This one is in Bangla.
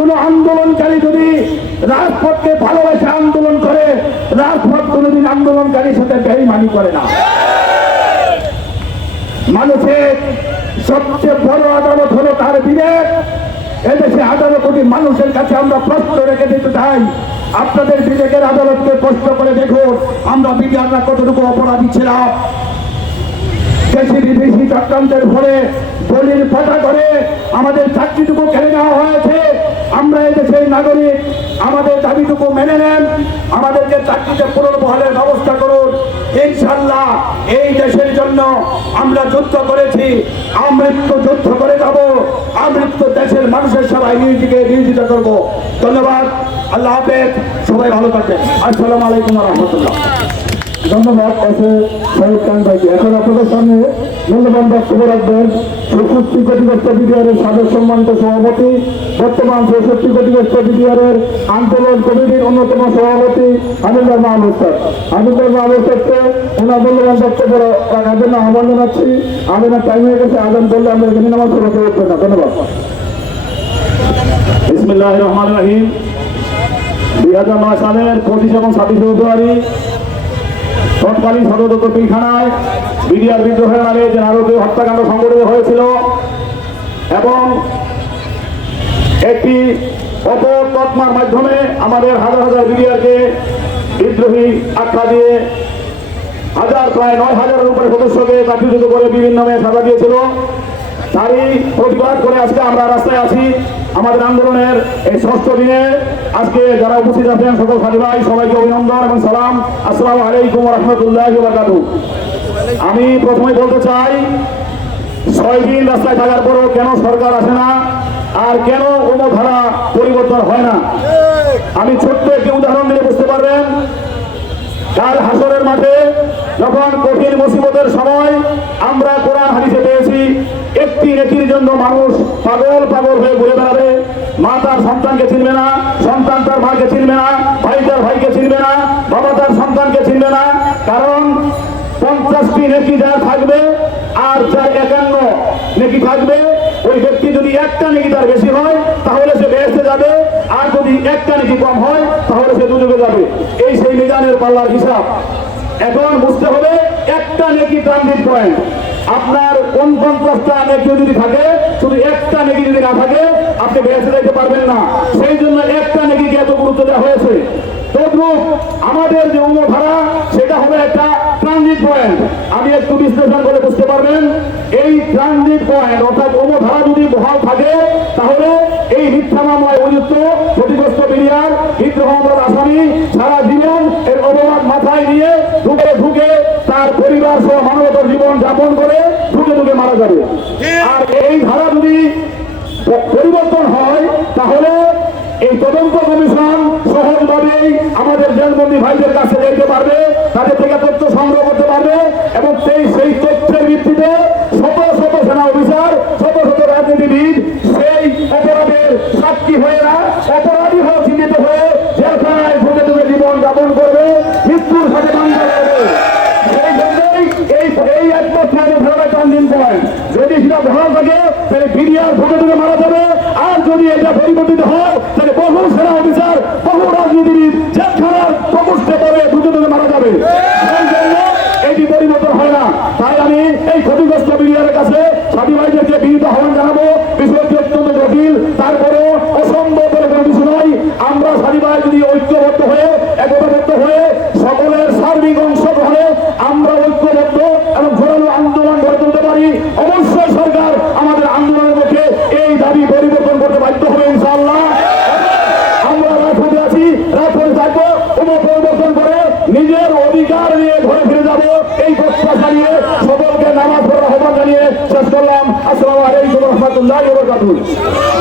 কোন আন্দোলনকারী যদি রাজপথকে ভালোবেসে আন্দোলন করে, রাজপথ কোনোদিন আন্দোলনকারীর সাথে বেইমানি করে না। মানুষের সবচেয়ে বড় আদালত হলো তার বিবেক। এদেশে আঠারো কোটি মানুষের কাছে আমরা প্রশ্ন রেখে দিতে চাই। আপনাদের বিবেকের আদালতকে প্রশ্ন করে দেখুন, আমরা বিজ্ঞানরা কতটুকু অপরাধী ছিলাম। দেশি বিদেশি চক্রান্তের ফলে দলিল ফাটা করে আমাদের চাকরিটুকু কেড়ে নেওয়া হয়েছে। আমরা এই দেশের নাগরিক, আমাদের দাবিটুকু মেনে নেন, আমাদেরকে চাকরিতে পুনর্বহালের ব্যবস্থা করুন। ইনশাল্লাহ এই দেশের জন্য আমরা যুদ্ধ করেছি, আমৃত্যু যুদ্ধ করে যাব, আমৃত্যু দেশের মানুষের সবাই নিজেকে নিয়োজিত করব। ধন্যবাদ, আল্লাহ হাফেজ, সবাই ভালো থাকবেন আসসালামু আলাইকুম রহমতুল্লাহ। ধন্যবাদ আছে শহীদ খান ভাইকে। এখন আপনাদের সামনে মূল্যবান বক্তব্য রাখবেন চৌষট্টি কোটিগ্রস্ত বিডিআরের সাবেক সম্মানিত সভাপতি, বর্তমান চৌষট্টি কোটিগ্রস্ত বিডিআরের আন্দোলন কমিটির অন্যতম সভাপতি আমিনুল্লাহ মাহমুদ স্যার আমিনুল্লাহ মাহমুদ স্যারকে ওনার মূল্যবান বক্তব্য রাখার জন্য আহ্বান জানাচ্ছি। আমিনার টাইম হয়ে গেছে আগাম করলে আমরা এখানে নামাজ পড়াতে উঠবে না ধন্যবাদ। বিসমিল্লাহ রহমান রহিম। দুই হাজার নয় সালের পঁচিশ এবং ছাব্বিশে ফেব্রুয়ারি তৎকালীন সদর পিলখানায় বিডিআর বিদ্রোহের নামে যে নারকীয় হত্যাকাণ্ড সংঘটিত হয়েছিল এবং একটি অপর তৎমার মাধ্যমে আমাদের হাজার হাজার বিডিআরকে বিদ্রোহী আখ্যা দিয়ে হাজার, প্রায় নয় হাজারের উপরে সদস্যকে চাকরিচ্যুত করে বিভিন্ন মেয়ে সাজা দিয়েছিল। তারই প্রতিবাদ করে আজকে আমরা রাস্তায় আছি। আমাদের আন্দোলনের এই ষষ্ঠ দিনে আজকে যারা উপস্থিত আছেন সকল সাথী ভাই, সবাইকে অভিনন্দন এবং সালাম। আসসালামু আলাইকুম রহমতুল্লাহ আমি প্রথমে বলতে চাই, ছয় দিন রাস্তায় থাকার পরও কেন সরকার আসে না? আর কেন কোনো ধারা পরিবর্তন হয় না? আমি ছোট্ট একটি উদাহরণ দিলে বুঝতে পারবেন। কাল হাসরের মাঠে যখন কঠিন মুসিবতের সময় আমরা কোরআন হাদিসে পেয়েছি, একটি নেকির জন্য মানুষ পাগল পাগল হয়ে ঘুরে তার সন্তানকে চিনবে না, সন্তান তার মাকে চিনবে না, ভাই তার ভাইকে চিনবে না, বাবা তার সন্তানকে চিনবে না। কারণ পঞ্চাশটি নেকি যার থাকবে আর যার একান্ন নেকি থাকবে, ওই ব্যক্তি যদি একটা নেকি তার বেশি হয়, তাহলে সে বেহেস্তে যাবে। আর যদি একটা নেকি কম হয়, তাহলে সে দুযোগে যাবে। এই সেই মিজানের পাল্লার হিসাব। এখন বুঝতে হবে, একটা নেকি ট্রানজিট পয়েন্ট আপনার কোন পঞ্চাশটা নেকি যদি থাকে, শুধু একটা নেকি যদি না থাকে আপনি বেহেস্তে যেতে পারবেন না। সেই জন্য একটা নেকিকে এত গুরুত্ব দেওয়া হয়েছে? তদ্রুপ আমাদের যে উমধারা সেটা হবে একটা ট্রানজিট পয়েন্ট আমি একটু বিশ্লেষণ করে বুঝতে পারবেন এই ট্রানজিট পয়েন্ট অর্থাৎ উমধারা যদি বহাল থাকে তাহলে এই মিথ্যা মামলায় অভিযুক্ত ক্ষতিগ্রস্ত বিরিয়ার বিদ্রোহ আসামি সারা জীবন এর অপবাদ মাথায় নিয়ে ঢুকে ঢুকে তার পরিবার সহ মানবতার জীবন যাপন করে ঢুকে ঢুকে মারা যাবে। আর এই ধারা যদি পরিবর্তন হয়, তাহলে এই তদন্ত কমিশন সহজভাবেই আমাদের জেলবন্দি ভাইদের কাছে যেতে পারবে, তাদের থেকে তথ্য সংগ্রহ করতে পারবে, এবং সেই সেই তথ্যের ভিত্তিতে শত শত সেনা অফিসার, শত শত রাজনীতিবিদ সেই অপরাধের সাক্ষী হয়ে না, অপরাধী হয়ে চিহ্নিত হয়ে জেলখানায় ঢুকে ঢুকে জীবন যাপন করবে, মৃত্যুর সাথে জন্যই এই এই একমাত্র ধরা টার্নিং পয়েন্ট যদি সেটা ধরা থাকে, তাহলে বিডিআর ঢুকে ঢুকে মারা যদি এটা পরিবর্তিত সকলকে